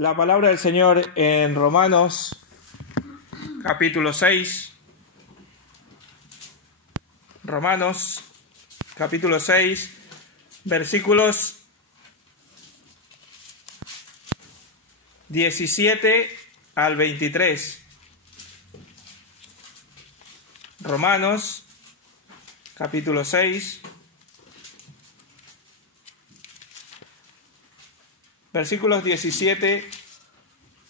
La palabra del Señor en Romanos, capítulo 6. Romanos, capítulo 6, versículos 17 al 23. Romanos, capítulo 6, versículos 17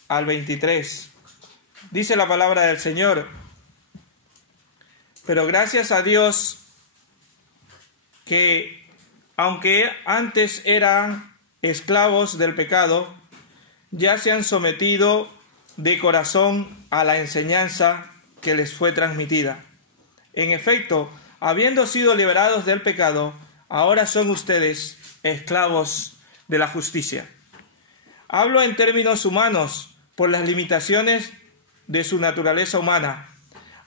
al 23. Dice la palabra del Señor: pero gracias a Dios que, aunque antes eran esclavos del pecado, ya se han sometido de corazón a la enseñanza que les fue transmitida. En efecto, habiendo sido liberados del pecado, ahora son ustedes esclavos de la justicia. Hablo en términos humanos por las limitaciones de su naturaleza humana.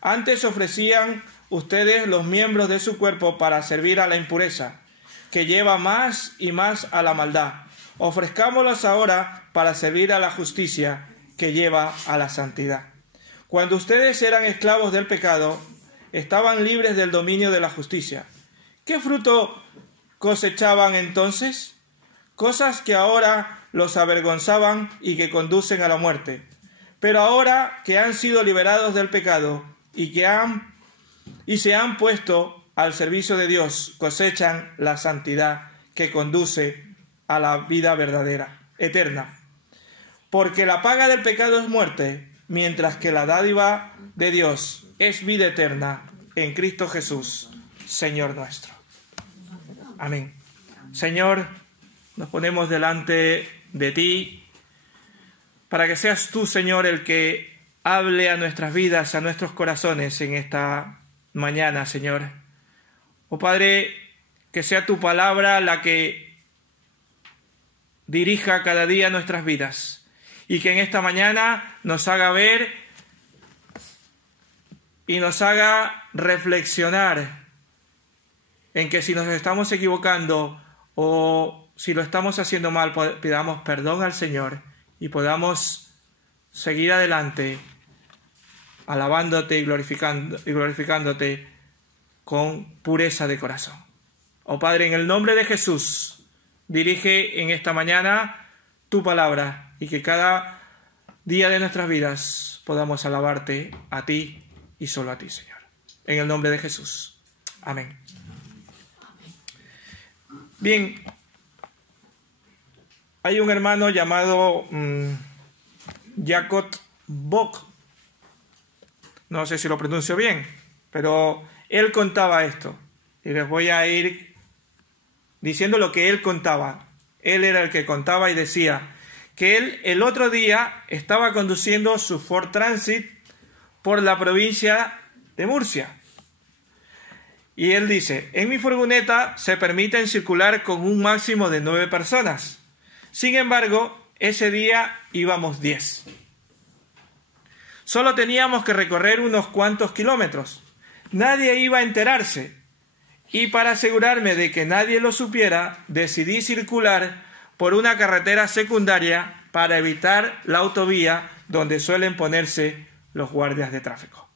Antes ofrecían ustedes los miembros de su cuerpo para servir a la impureza, que lleva más y más a la maldad. Ofrezcámoslos ahora para servir a la justicia, que lleva a la santidad. Cuando ustedes eran esclavos del pecado, estaban libres del dominio de la justicia. ¿Qué fruto cosechaban entonces? Cosas que ahora los avergonzaban y que conducen a la muerte. Pero ahora que han sido liberados del pecado y se han puesto al servicio de Dios, cosechan la santidad que conduce a la vida verdadera, eterna. Porque la paga del pecado es muerte, mientras que la dádiva de Dios es vida eterna en Cristo Jesús, Señor nuestro. Amén. Señor, nos ponemos delante de ti para que seas tú, Señor, el que hable a nuestras vidas, a nuestros corazones en esta mañana, Señor. Oh Padre, que sea tu palabra la que dirija cada día nuestras vidas y que en esta mañana nos haga ver y nos haga reflexionar en que si nos estamos equivocando o si lo estamos haciendo mal, pidamos perdón al Señor y podamos seguir adelante alabándote y glorificándote con pureza de corazón. Oh Padre, en el nombre de Jesús, dirige en esta mañana tu palabra y que cada día de nuestras vidas podamos alabarte a ti y solo a ti, Señor. En el nombre de Jesús. Amén. Bien, hay un hermano llamado Jacob Bock. No sé si lo pronuncio bien, pero él contaba esto. Y les voy a ir diciendo lo que él contaba. Él era el que contaba y decía que él el otro día estaba conduciendo su Ford Transit por la provincia de Murcia. Y él dice: en mi furgoneta se permiten circular con un máximo de 9 personas. Sin embargo, ese día íbamos 10. Solo teníamos que recorrer unos cuantos kilómetros. Nadie iba a enterarse. Y para asegurarme de que nadie lo supiera, decidí circular por una carretera secundaria para evitar la autovía donde suelen ponerse los guardias de tráfico.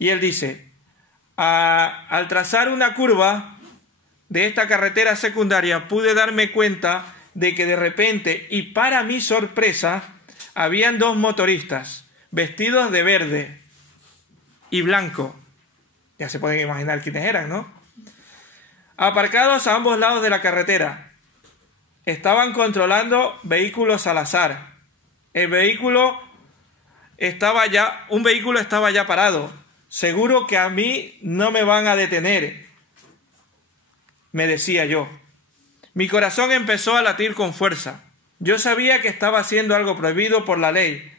Y él dice: al trazar una curva de esta carretera secundaria pude darme cuenta de que de repente, y para mi sorpresa, habían 2 motoristas vestidos de verde y blanco. Ya se pueden imaginar quiénes eran, ¿no? Aparcados a ambos lados de la carretera. Estaban controlando vehículos al azar. Un vehículo estaba ya parado. Seguro que a mí no me van a detener, me decía yo. Mi corazón empezó a latir con fuerza. Yo sabía que estaba haciendo algo prohibido por la ley,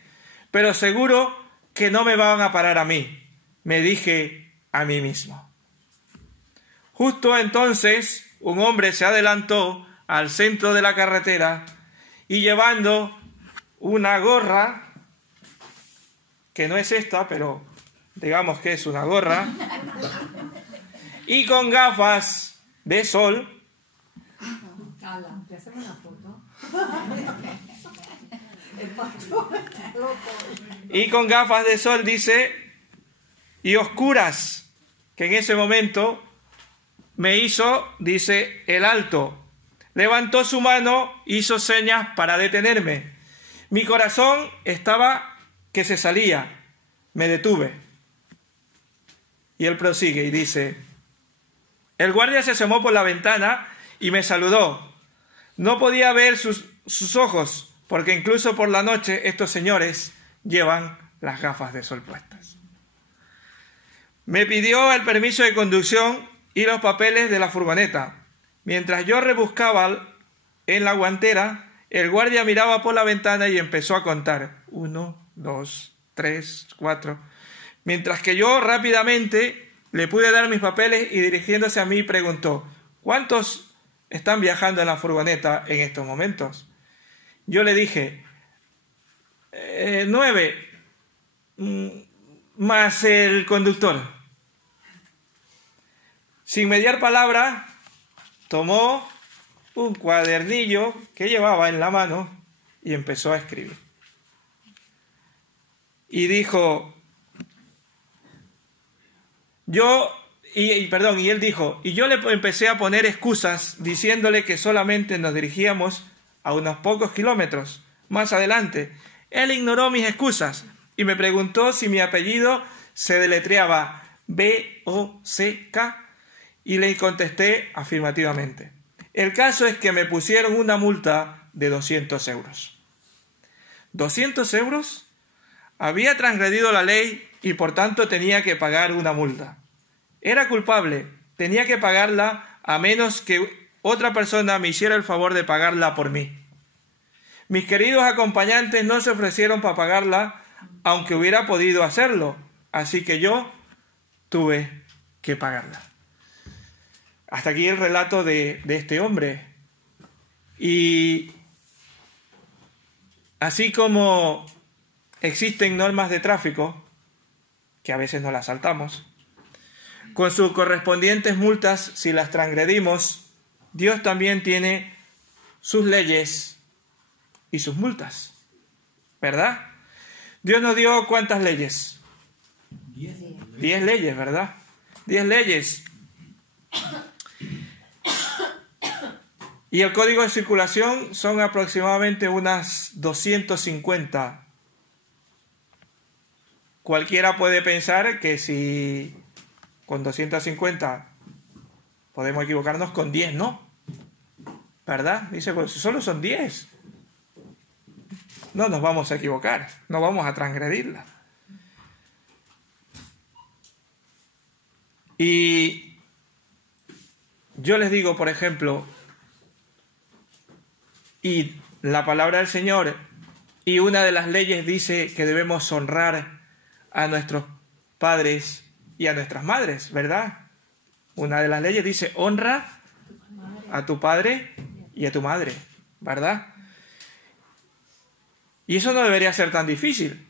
pero seguro que no me van a parar a mí, me dije a mí mismo. Justo entonces un hombre se adelantó al centro de la carretera y llevando una gorra, que no es esta, pero digamos que es una gorra, y con gafas de sol, ¿te hacemos una foto? Y con gafas de sol dice, y oscuras, que en ese momento me hizo, dice, el alto. Levantó su mano, hizo señas para detenerme. Mi corazón estaba que se salía. Me detuve. Y él prosigue y dice, el guardia se asomó por la ventana y me saludó. No podía ver sus ojos, porque incluso por la noche estos señores llevan las gafas de sol puestas. Me pidió el permiso de conducción y los papeles de la furgoneta. Mientras yo rebuscaba en la guantera, el guardia miraba por la ventana y empezó a contar. 1, 2, 3, 4. Mientras que yo rápidamente le pude dar mis papeles y dirigiéndose a mí preguntó, ¿cuántos están viajando en la furgoneta en estos momentos? Yo le dije, 9, más el conductor. Sin mediar palabra, tomó un cuadernillo que llevaba en la mano y empezó a escribir. Y dijo, y él dijo, y yo le empecé a poner excusas diciéndole que solamente nos dirigíamos a unos pocos kilómetros más adelante. Él ignoró mis excusas y me preguntó si mi apellido se deletreaba B-O-C-K y le contesté afirmativamente. El caso es que me pusieron una multa de 200 euros. ¿200 euros? Había transgredido la ley y por tanto tenía que pagar una multa. Era culpable, tenía que pagarla a menos que otra persona me hiciera el favor de pagarla por mí. Mis queridos acompañantes no se ofrecieron para pagarla, aunque hubiera podido hacerlo, así que yo tuve que pagarla. Hasta aquí el relato de este hombre. Y así como existen normas de tráfico, que a veces no las saltamos, con sus correspondientes multas si las transgredimos, Dios también tiene sus leyes y sus multas, ¿verdad? Dios nos dio ¿cuántas leyes? 10 leyes, ¿verdad? 10 leyes. Y el código de circulación son aproximadamente unas 250. Cualquiera puede pensar que si con 250 podemos equivocarnos, con 10 no, ¿verdad? Dice, pues si solo son 10, no nos vamos a equivocar, no vamos a transgredirla. Y yo les digo, por ejemplo, y la palabra del Señor y una de las leyes dice que debemos honrar a nuestros padres y a nuestras madres, ¿verdad? Una de las leyes dice, honra a tu padre y a tu madre, ¿verdad? Y eso no debería ser tan difícil.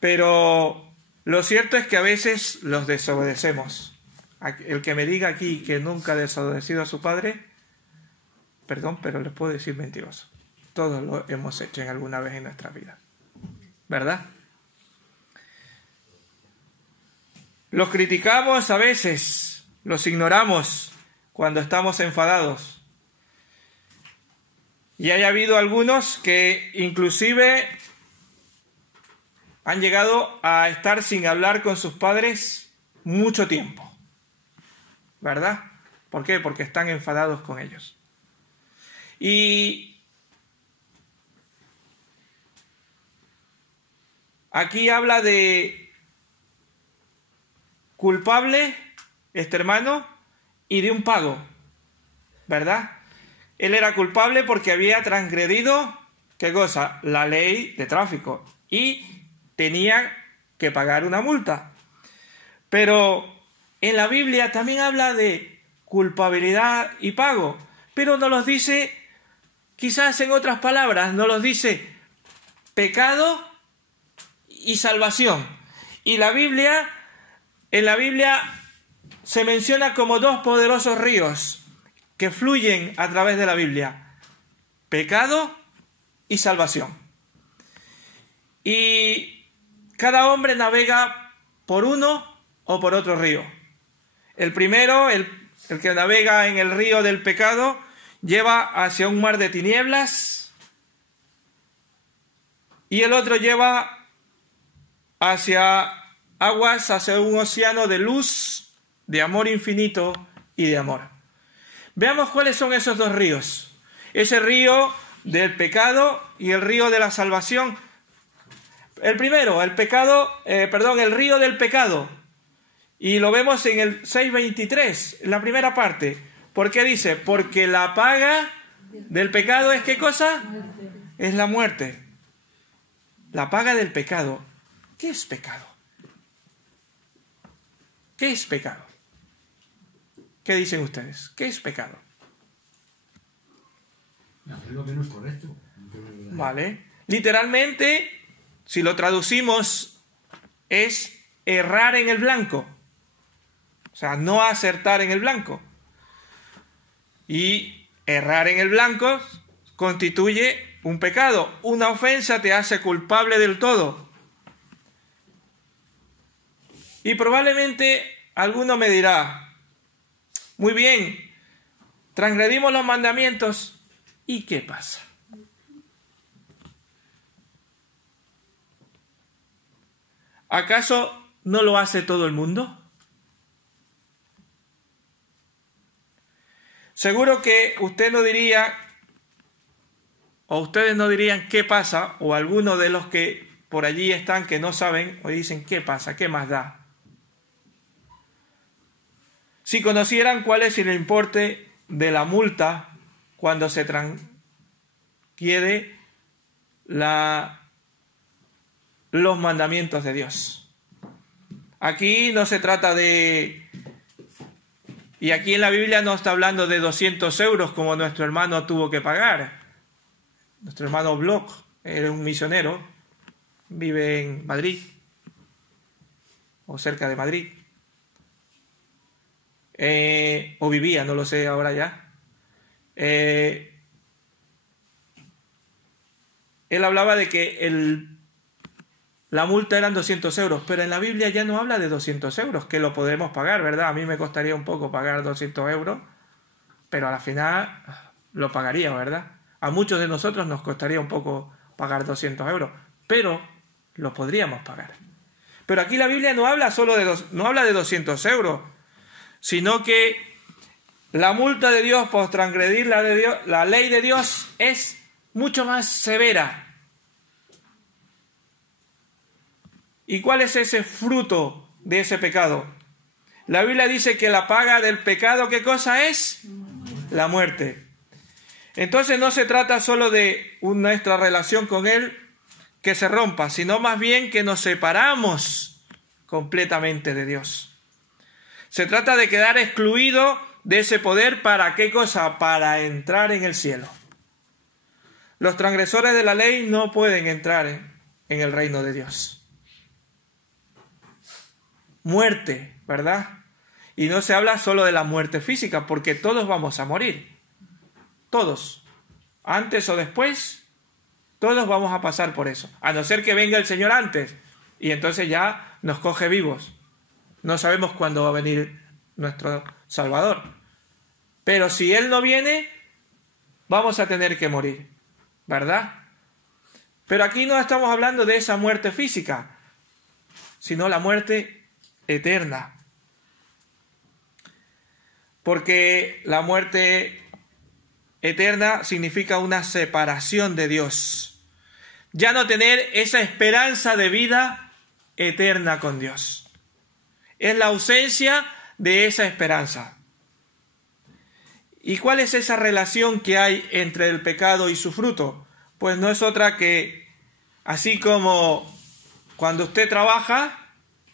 Pero lo cierto es que a veces los desobedecemos. El que me diga aquí que nunca ha desobedecido a su padre, perdón, pero les puedo decir mentiroso. Todos lo hemos hecho en alguna vez en nuestra vida, ¿verdad? Los criticamos a veces, los ignoramos cuando estamos enfadados. Y haya habido algunos que inclusive han llegado a estar sin hablar con sus padres mucho tiempo, ¿verdad? ¿Por qué? Porque están enfadados con ellos. Y aquí habla de culpable, este hermano, y de un pago, ¿verdad? Él era culpable porque había transgredido, ¿qué cosa? La ley de tráfico y tenía que pagar una multa. Pero en la Biblia también habla de culpabilidad y pago, pero no los dice, quizás en otras palabras, no los dice pecado y salvación. Y en la Biblia se menciona como dos poderosos ríos, que fluyen a través de la Biblia: pecado y salvación. Y cada hombre navega por uno o por otro río. El primero, el que navega en el río del pecado, lleva hacia un mar de tinieblas, y el otro lleva hacia aguas, hacia un océano de luz, de amor infinito y de amor. Veamos cuáles son esos dos ríos. Ese río del pecado y el río de la salvación. El primero, el río del pecado. Y lo vemos en el 6:23, la primera parte. ¿Por qué dice? Porque la paga del pecado es ¿qué cosa? Es la muerte. La paga del pecado. ¿Qué es pecado? ¿Qué es pecado? ¿Qué dicen ustedes? ¿Qué es pecado? Hacer lo que no es correcto. Vale. Literalmente, si lo traducimos, es errar en el blanco. O sea, no acertar en el blanco. Y errar en el blanco constituye un pecado. Una ofensa te hace culpable del todo. Y probablemente alguno me dirá: muy bien, transgredimos los mandamientos, ¿y qué pasa? ¿Acaso no lo hace todo el mundo? Seguro que usted no diría, o ustedes no dirían ¿qué pasa? O algunos de los que por allí están que no saben, o dicen ¿qué pasa? ¿Qué más da? Si conocieran cuál es el importe de la multa cuando se transgrede los mandamientos de Dios. Aquí no se trata de... Y aquí en la Biblia no está hablando de 200 euros como nuestro hermano tuvo que pagar. Nuestro hermano Bloch era un misionero, vive en Madrid, o cerca de Madrid. O vivía, no lo sé ahora ya. Él hablaba de que la multa eran 200 euros, pero en la Biblia ya no habla de 200 euros, que lo podemos pagar, ¿verdad? A mí me costaría un poco pagar 200 euros, pero a la final lo pagaría, ¿verdad? A muchos de nosotros nos costaría un poco pagar 200 euros, pero lo podríamos pagar. Pero aquí la Biblia no habla no habla de 200 euros, sino que la multa de Dios por transgredir la ley de Dios es mucho más severa. ¿Y cuál es ese fruto de ese pecado? La Biblia dice que la paga del pecado, ¿qué cosa es? La muerte. Entonces no se trata solo de nuestra relación con Él que se rompa, sino más bien que nos separamos completamente de Dios. Se trata de quedar excluido de ese poder. ¿Para qué cosa? Para entrar en el cielo. Los transgresores de la ley no pueden entrar en el reino de Dios. Muerte, ¿verdad? Y no se habla solo de la muerte física, porque todos vamos a morir. Todos. Antes o después, todos vamos a pasar por eso. A no ser que venga el Señor antes, y entonces ya nos coge vivos. No sabemos cuándo va a venir nuestro Salvador. Pero si Él no viene, vamos a tener que morir, ¿verdad? Pero aquí no estamos hablando de esa muerte física, sino la muerte eterna. Porque la muerte eterna significa una separación de Dios. Ya no tener esa esperanza de vida eterna con Dios. Es la ausencia de esa esperanza. ¿Y cuál es esa relación que hay entre el pecado y su fruto? Pues no es otra que, así como cuando usted trabaja,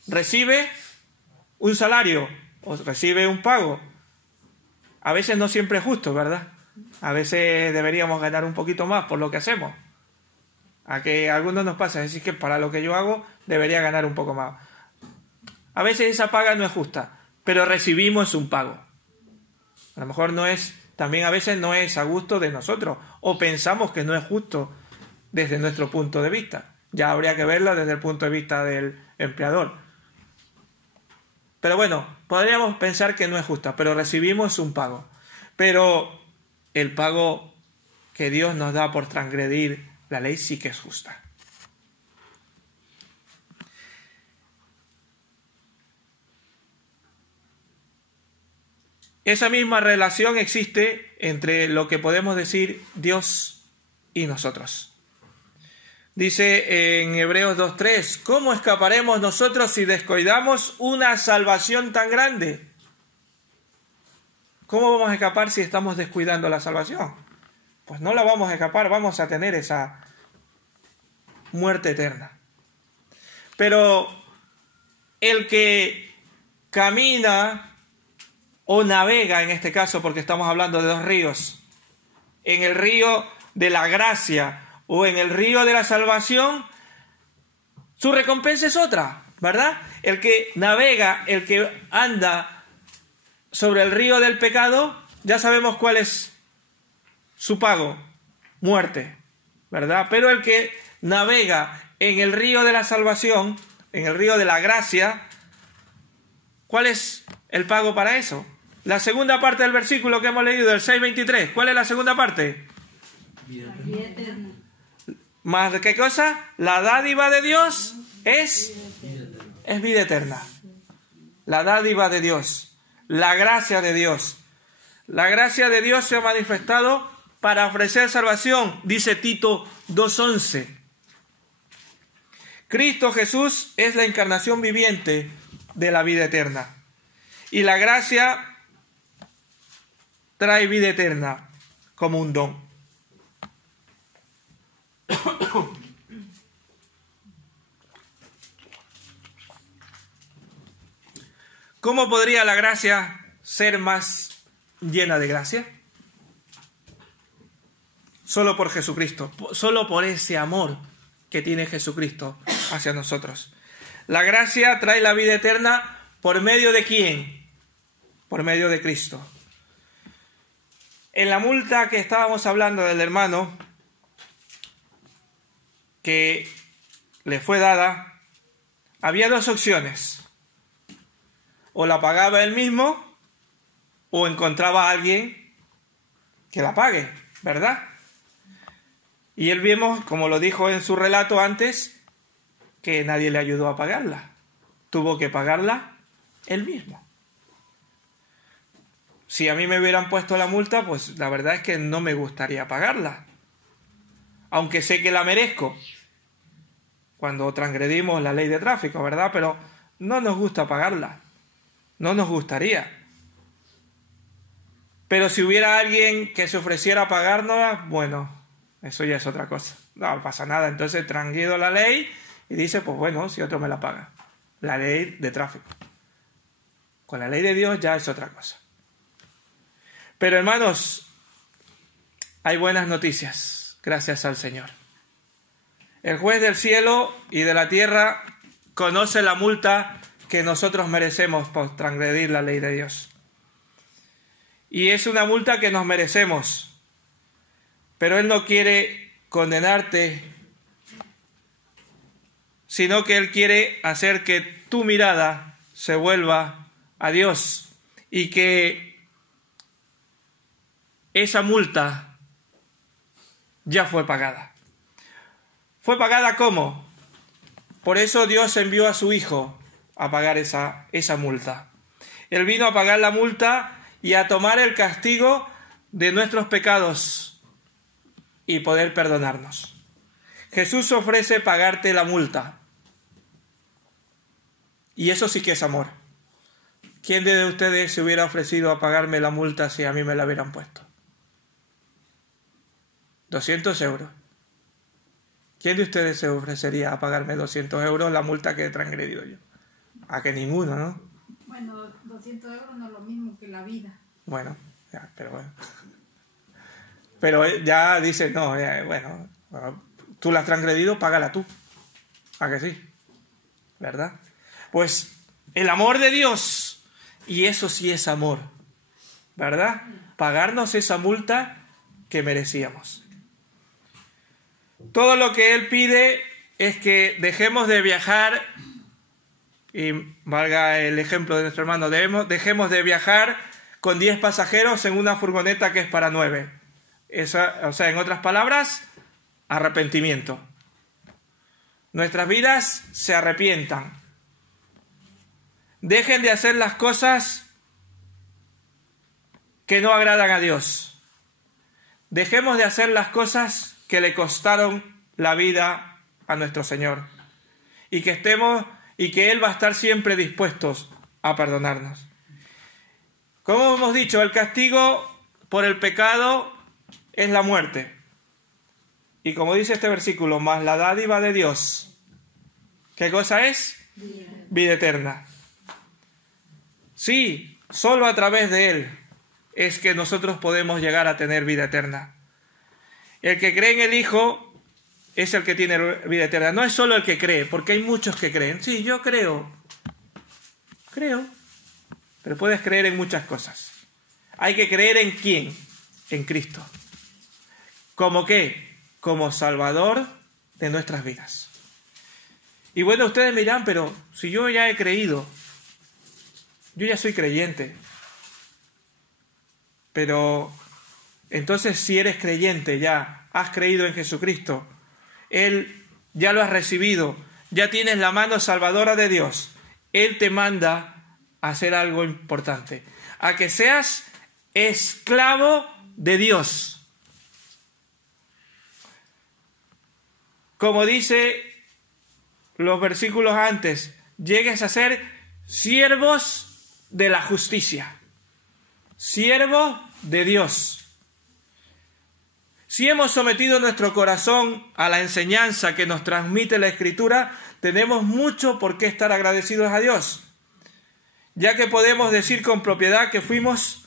recibe un salario o recibe un pago. A veces no siempre es justo, ¿verdad? A veces deberíamos ganar un poquito más por lo que hacemos. A que a algunos nos pasa, es decir, que para lo que yo hago debería ganar un poco más. A veces esa paga no es justa, pero recibimos un pago. A lo mejor no es también a veces no es a gusto de nosotros, o pensamos que no es justo desde nuestro punto de vista. Ya habría que verlo desde el punto de vista del empleador. Pero bueno, podríamos pensar que no es justa, pero recibimos un pago. Pero el pago que Dios nos da por transgredir la ley sí que es justa. Esa misma relación existe entre lo que podemos decir Dios y nosotros. Dice en Hebreos 2:3, ¿cómo escaparemos nosotros si descuidamos una salvación tan grande? ¿Cómo vamos a escapar si estamos descuidando la salvación? Pues no la vamos a escapar, vamos a tener esa muerte eterna. Pero el que camina o navega, en este caso, porque estamos hablando de dos ríos, en el río de la gracia o en el río de la salvación, su recompensa es otra, ¿verdad? El que navega, el que anda sobre el río del pecado, ya sabemos cuál es su pago, muerte, ¿verdad? Pero el que navega en el río de la salvación, en el río de la gracia, ¿cuál es el pago para eso? La segunda parte del versículo que hemos leído, el 6:23, ¿cuál es la segunda parte? Vida eterna. ¿Más qué cosa? La dádiva de Dios es vida eterna. La dádiva de Dios, la gracia de Dios. La gracia de Dios se ha manifestado para ofrecer salvación, dice Tito 2:11. Cristo Jesús es la encarnación viviente de la vida eterna. Y la gracia trae vida eterna como un don. ¿Cómo podría la gracia ser más llena de gracia? Solo por Jesucristo, solo por ese amor que tiene Jesucristo hacia nosotros. La gracia trae la vida eterna ¿por medio de quién? Por medio de Cristo. En la multa que estábamos hablando del hermano que le fue dada, había dos opciones. O la pagaba él mismo o encontraba a alguien que la pague, ¿verdad? Y él vimos, como lo dijo en su relato antes, que nadie le ayudó a pagarla. Tuvo que pagarla él mismo. Si a mí me hubieran puesto la multa, pues la verdad es que no me gustaría pagarla. Aunque sé que la merezco cuando transgredimos la ley de tráfico, ¿verdad? Pero no nos gusta pagarla. No nos gustaría. Pero si hubiera alguien que se ofreciera a pagárnosla, bueno, eso ya es otra cosa. No pasa nada. Entonces transgredo la ley y dice, pues bueno, si otro me la paga. La ley de tráfico. Con la ley de Dios ya es otra cosa. Pero hermanos, hay buenas noticias, gracias al Señor. El juez del cielo y de la tierra conoce la multa que nosotros merecemos por transgredir la ley de Dios. Y es una multa que nos merecemos. Pero Él no quiere condenarte, sino que Él quiere hacer que tu mirada se vuelva a Dios y que esa multa ya fue pagada. ¿Fue pagada cómo? Por eso Dios envió a su Hijo a pagar esa multa. Él vino a pagar la multa y a tomar el castigo de nuestros pecados y poder perdonarnos. Jesús ofrece pagarte la multa. Y eso sí que es amor. ¿Quién de ustedes se hubiera ofrecido a pagarme la multa si a mí me la hubieran puesto? 200 euros. ¿Quién de ustedes se ofrecería a pagarme 200 euros la multa que he transgredido yo? A que ninguno, ¿no? Bueno, 200 euros no es lo mismo que la vida. Bueno, ya, pero bueno. Pero ya dice, no, ya, bueno, tú la has transgredido, págala tú. ¿A que sí? ¿Verdad? Pues el amor de Dios, y eso sí es amor, ¿verdad? Pagarnos esa multa que merecíamos. Todo lo que Él pide es que dejemos de viajar, y valga el ejemplo de nuestro hermano, dejemos de viajar con 10 pasajeros en una furgoneta que es para 9. O sea, en otras palabras, arrepentimiento. Nuestras vidas se arrepientan. Dejen de hacer las cosas que no agradan a Dios. Dejemos de hacer las cosas que le costaron la vida a nuestro Señor. Y que Él va a estar siempre dispuestos a perdonarnos. Como hemos dicho, el castigo por el pecado es la muerte. Y como dice este versículo, más la dádiva de Dios. ¿Qué cosa es? Vida eterna. Sí, solo a través de Él es que nosotros podemos llegar a tener vida eterna. El que cree en el Hijo es el que tiene vida eterna. No es solo el que cree, porque hay muchos que creen. Sí, yo creo. Pero puedes creer en muchas cosas. Hay que creer en ¿quién? En Cristo. ¿Cómo qué? Como Salvador de nuestras vidas. Y bueno, ustedes me dirán, pero si yo ya he creído, yo ya soy creyente. Pero entonces si eres creyente, ya has creído en Jesucristo, Él ya lo has recibido, ya tienes la mano salvadora de Dios, Él te manda a hacer algo importante, a que seas esclavo de Dios. Como dice los versículos antes, llegues a ser siervos de la justicia, siervo de Dios. Si hemos sometido nuestro corazón a la enseñanza que nos transmite la Escritura, tenemos mucho por qué estar agradecidos a Dios, ya que podemos decir con propiedad que fuimos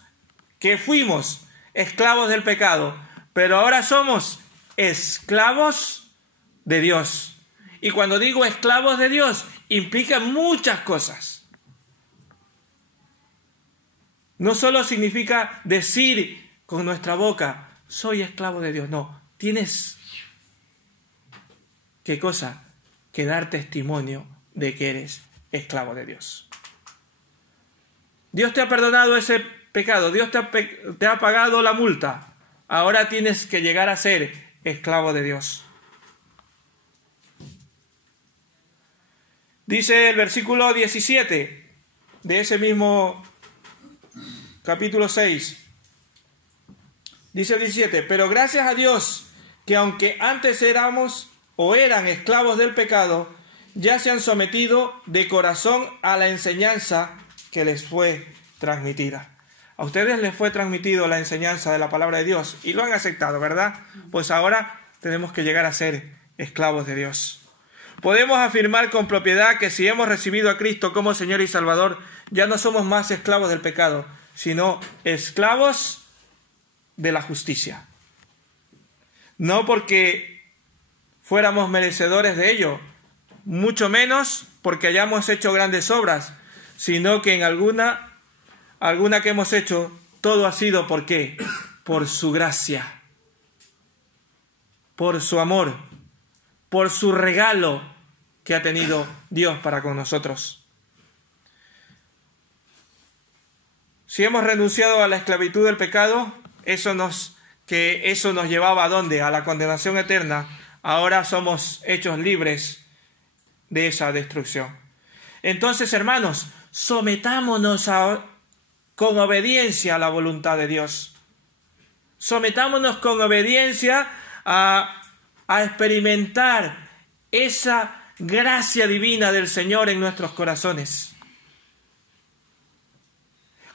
esclavos del pecado, pero ahora somos esclavos de Dios. Y cuando digo esclavos de Dios, implica muchas cosas. No solo significa decir con nuestra boca, soy esclavo de Dios. No, tienes, ¿qué cosa? Que dar testimonio de que eres esclavo de Dios. Dios te ha perdonado ese pecado, Dios te ha pagado la multa. Ahora tienes que llegar a ser esclavo de Dios. Dice el versículo 17 de ese mismo capítulo 6. Dice el 17, pero gracias a Dios que aunque antes eran esclavos del pecado, ya se han sometido de corazón a la enseñanza que les fue transmitida. A ustedes les fue transmitido la enseñanza de la palabra de Dios y lo han aceptado, ¿verdad? Pues ahora tenemos que llegar a ser esclavos de Dios. Podemos afirmar con propiedad que si hemos recibido a Cristo como Señor y Salvador, ya no somos más esclavos del pecado, sino esclavos de la justicia. No porque fuéramos merecedores de ello, mucho menos porque hayamos hecho grandes obras, sino que en alguna que hemos hecho, todo ha sido ¿por qué? Por su gracia, por su amor, por su regalo que ha tenido Dios para con nosotros. Si hemos renunciado a la esclavitud del pecado, eso nos llevaba ¿a dónde? A la condenación eterna. Ahora somos hechos libres de esa destrucción. Entonces, hermanos, sometámonos con obediencia a la voluntad de Dios. Sometámonos con obediencia a experimentar esa gracia divina del Señor en nuestros corazones.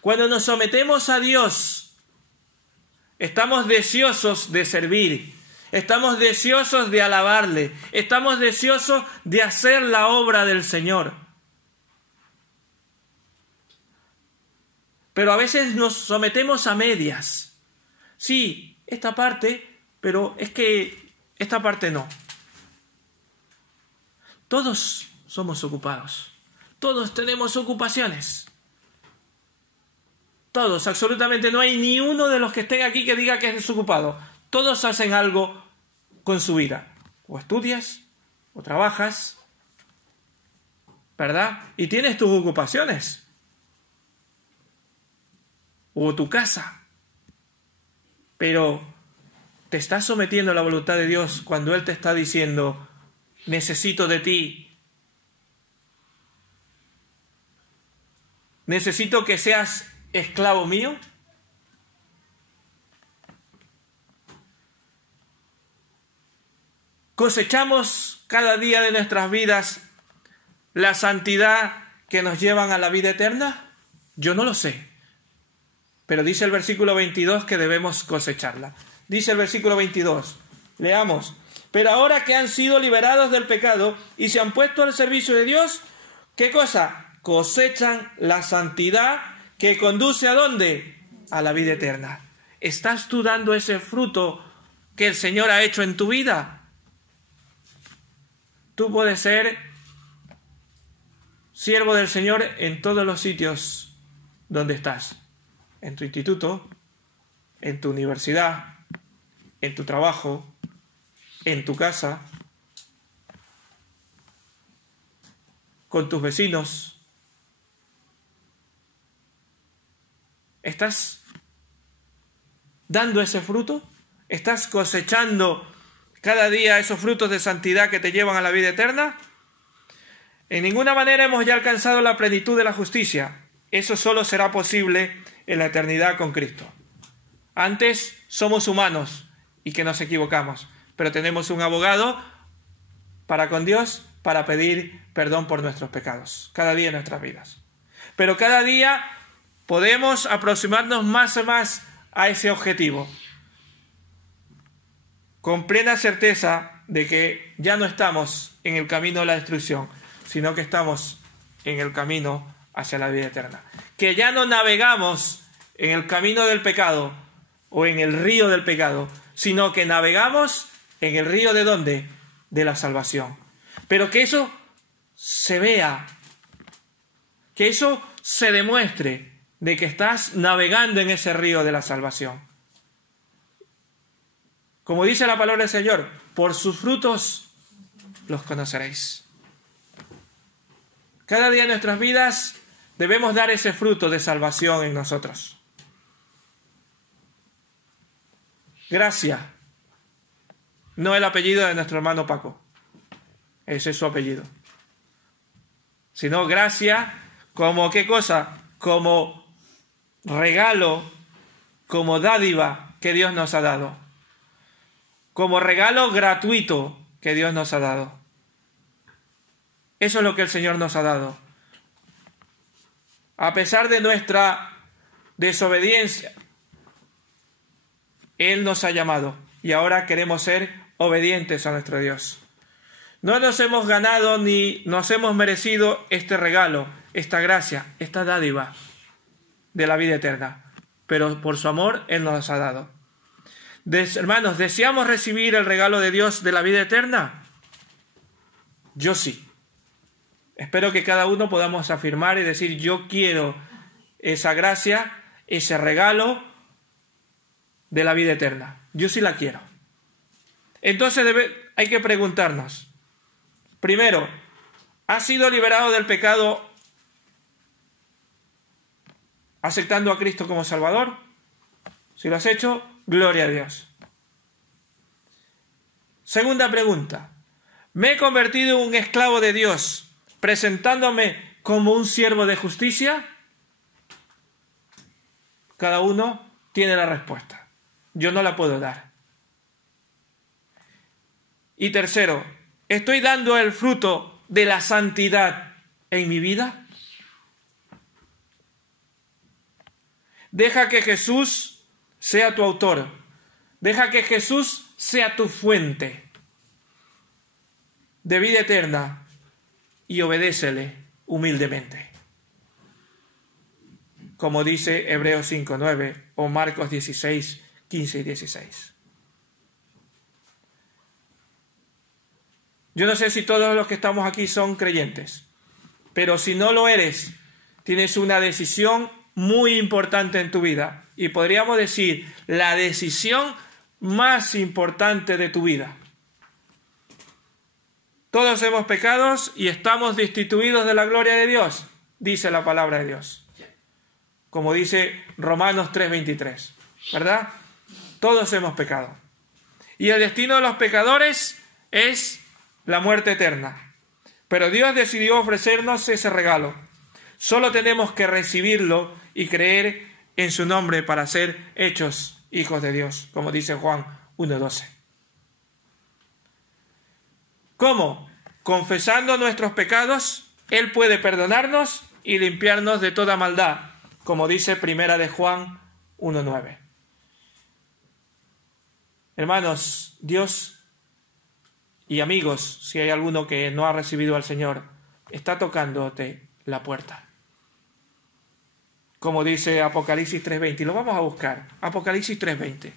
Cuando nos sometemos a Dios, estamos deseosos de servir, estamos deseosos de alabarle, estamos deseosos de hacer la obra del Señor. Pero a veces nos sometemos a medias. Sí, esta parte, pero es que esta parte no. Todos somos ocupados. Todos tenemos ocupaciones. Todos, absolutamente no hay ni uno de los que estén aquí que diga que es desocupado. Todos hacen algo con su vida. O estudias, o trabajas, ¿verdad? Y tienes tus ocupaciones. O tu casa. Pero te estás sometiendo a la voluntad de Dios cuando Él te está diciendo, necesito de ti. Necesito que seas esclavo mío. ¿Cosechamos cada día de nuestras vidas la santidad que nos llevan a la vida eterna? Yo no lo sé. Pero dice el versículo 22 que debemos cosecharla. Dice el versículo 22. Leamos. Pero ahora que han sido liberados del pecado y se han puesto al servicio de Dios, ¿qué cosa? Cosechan la santidad que conduce ¿a dónde? A la vida eterna. ¿Estás tú dando ese fruto que el Señor ha hecho en tu vida? Tú puedes ser siervo del Señor en todos los sitios donde estás. En tu instituto, en tu universidad, en tu trabajo, en tu casa, con tus vecinos. ¿Estás dando ese fruto? ¿Estás cosechando cada día esos frutos de santidad que te llevan a la vida eterna? En ninguna manera hemos ya alcanzado la plenitud de la justicia. Eso solo será posible en la eternidad con Cristo. Antes somos humanos y que nos equivocamos, pero tenemos un abogado para con Dios para pedir perdón por nuestros pecados, cada día en nuestras vidas. Pero cada día podemos aproximarnos más y más a ese objetivo, con plena certeza de que ya no estamos en el camino de la destrucción, sino que estamos en el camino hacia la vida eterna. Que ya no navegamos en el camino del pecado o en el río del pecado, sino que navegamos en el río ¿de dónde? De la salvación. Pero que eso se vea, que eso se demuestre de que estás navegando en ese río de la salvación. Como dice la palabra del Señor, por sus frutos los conoceréis. Cada día en nuestras vidas debemos dar ese fruto de salvación en nosotros. Gracia, no el apellido de nuestro hermano Paco, ese es su apellido, sino gracia como ¿qué cosa? Como regalo, como dádiva que Dios nos ha dado, como regalo gratuito que Dios nos ha dado. Eso es lo que el Señor nos ha dado. A pesar de nuestra desobediencia, Él nos ha llamado y ahora queremos ser obedientes a nuestro Dios. No nos hemos ganado ni nos hemos merecido este regalo, esta gracia, esta dádiva de la vida eterna, pero por su amor Él nos ha dado. Hermanos, ¿deseamos recibir el regalo de Dios de la vida eterna? Yo sí. Espero que cada uno podamos afirmar y decir, yo quiero esa gracia, ese regalo de la vida eterna. Yo sí la quiero. Entonces hay que preguntarnos, primero, ¿has sido liberado del pecado aceptando a Cristo como Salvador? Si lo has hecho, gloria a Dios. Segunda pregunta, ¿me he convertido en un esclavo de Dios presentándome como un siervo de justicia? Cada uno tiene la respuesta. Yo no la puedo dar. Y tercero, ¿estoy dando el fruto de la santidad en mi vida? Deja que Jesús sea tu autor. Deja que Jesús sea tu fuente de vida eterna y obedécele humildemente. Como dice Hebreos 5:9 o Marcos 16:15 y 16. Yo no sé si todos los que estamos aquí son creyentes, pero si no lo eres, tienes una decisión muy importante en tu vida. Y podríamos decir, la decisión más importante de tu vida. Todos hemos pecado y estamos destituidos de la gloria de Dios, dice la palabra de Dios. Como dice Romanos 3:23, ¿verdad? Todos hemos pecado. Y el destino de los pecadores es la muerte eterna. Pero Dios decidió ofrecernos ese regalo. Solo tenemos que recibirlo y creer en su nombre para ser hechos hijos de Dios, como dice Juan 1:12. ¿Cómo? Confesando nuestros pecados, Él puede perdonarnos y limpiarnos de toda maldad, como dice Primera de Juan 1:9. Hermanos, Dios y amigos, si hay alguno que no ha recibido al Señor, está tocándote la puerta. Como dice Apocalipsis 3:20, y lo vamos a buscar, Apocalipsis 3:20.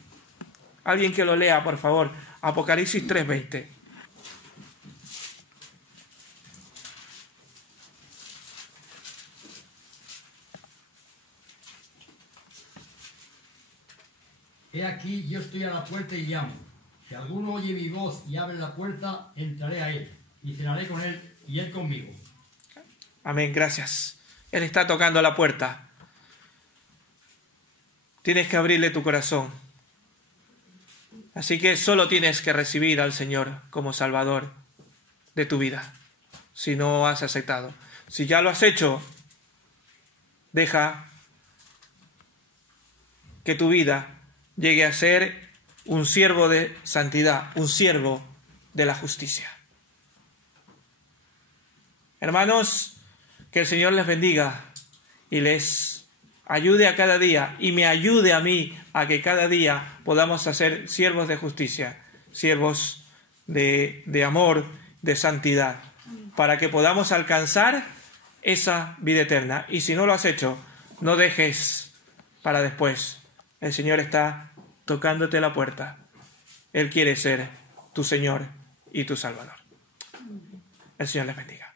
Alguien que lo lea, por favor, Apocalipsis 3:20. He aquí, yo estoy a la puerta y llamo. Si alguno oye mi voz y abre la puerta, entraré a él, y cenaré con él, y él conmigo. Amén, gracias. Él está tocando la puerta. Tienes que abrirle tu corazón. Así que solo tienes que recibir al Señor como Salvador de tu vida, si no has aceptado. Si ya lo has hecho, deja que tu vida llegue a ser un siervo de santidad, un siervo de la justicia. Hermanos, que el Señor les bendiga y les ayude a cada día y me ayude a mí a que cada día podamos hacer siervos de justicia, siervos de amor, de santidad, para que podamos alcanzar esa vida eterna. Y si no lo has hecho, no dejes para después. El Señor está tocándote la puerta. Él quiere ser tu Señor y tu Salvador. El Señor les bendiga.